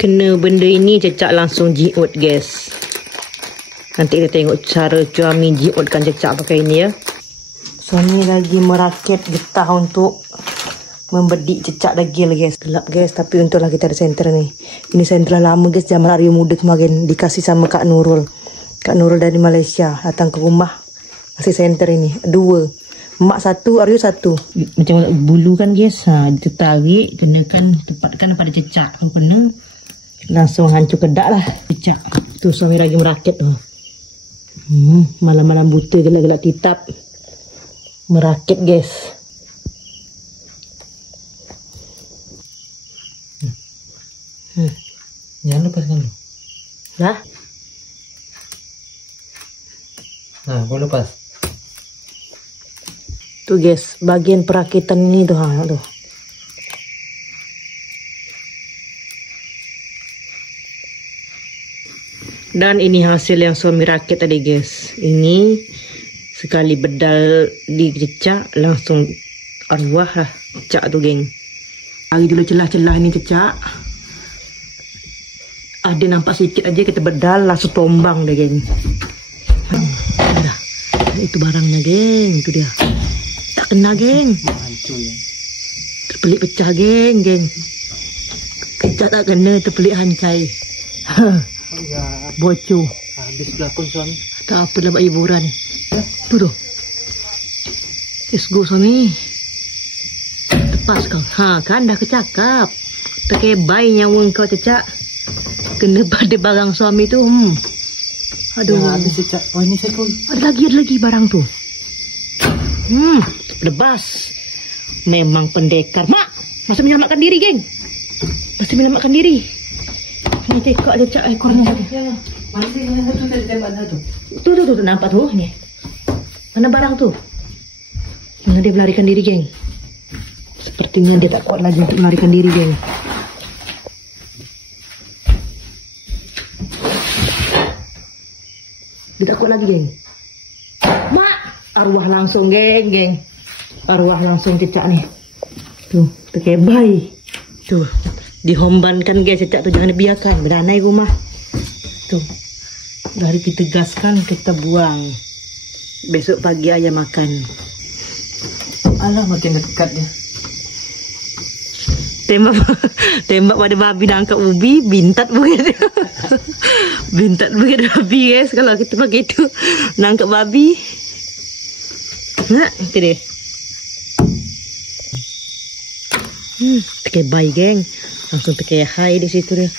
Kena benda ini cecak langsung jiut, guys. Nanti kita tengok cara suami jiutkan cecak pakai ini ya. Suami lagi merakit getah untuk membedik cecak dagil, guys. Gelap, guys, tapi untunglah kita ada senter ni. Ini senter lama, guys, zaman Arya Muda kemarin dikasih sama Kak Nurul. Kak Nurul dari Malaysia datang ke rumah kasih senter ini. 2. Mak 1, Arya 1. Macam bulu kan, guys. Ditarik, kenakan tempatkan pada cecak. Kalau kena langsung hancur kedak lah cecak. Tu suami lagi merakit tu. Malam-malam buta gelak-gelak titap merakit, guys. Jangan lepaskan dulu. Lah? Nah, kau lepas. Tu, guys, bagian perakitan ini tu, tu. Dan ini hasil yang suami rakit tadi, guys. Ini sekali bedal di cecak langsung arwah lah cecak tu, geng. Bagi dulu celah-celah ini cecak. Ada nampak sikit aja kita bedal langsung tombang deh, geng. Dah. Itu barangnya, geng. Itu dia. Tak kena, geng. Hancur ya. Terpelik pecah, geng. Cecak tak kena, terpelik hancai. Oh ya, Bocor. habis pelakon suami. Tak apa lah buat hiburan. Tu tu. Let's go, suami. Lepas kau. Kan dah kecakap. Terkebai nyawa kau cecak. Kena pada barang suami tu. Aduh. Ya, habis cecak. Oh, ini saya pun. Ada lagi barang tu. Lebas. Memang pendekar. Mak, masa menyelamatkan diri, geng. Mesti menyelamatkan diri. Ni tekak cecak ekornya tadi. Ya, mana sih yang satu tadi tembak satu? Tu nampak tu ni. Mana barang tu? Mana dia melarikan diri, geng. Sepertinya dia tak kuat lagi untuk melarikan diri, geng. Dia tak kuat lagi, geng. Mak, arwah langsung, geng. Arwah langsung cecak ni. Tuh, terkebai. Tuh. Dihombankan, guys, cecak tu, jangan dibiarkan. Beranai rumah. Tuh. Dari kita gaskan, kita buang. Besok pagi ayah makan. Alah, makin dekat dia. Tembak pada babi dah angkat ubi, bintat begitu. Bintat begitu babi, guys. Kalau kita pakai itu, nangkap babi. Nah, itu dia. Terkebai, geng. Langsung terkehai di situ dia.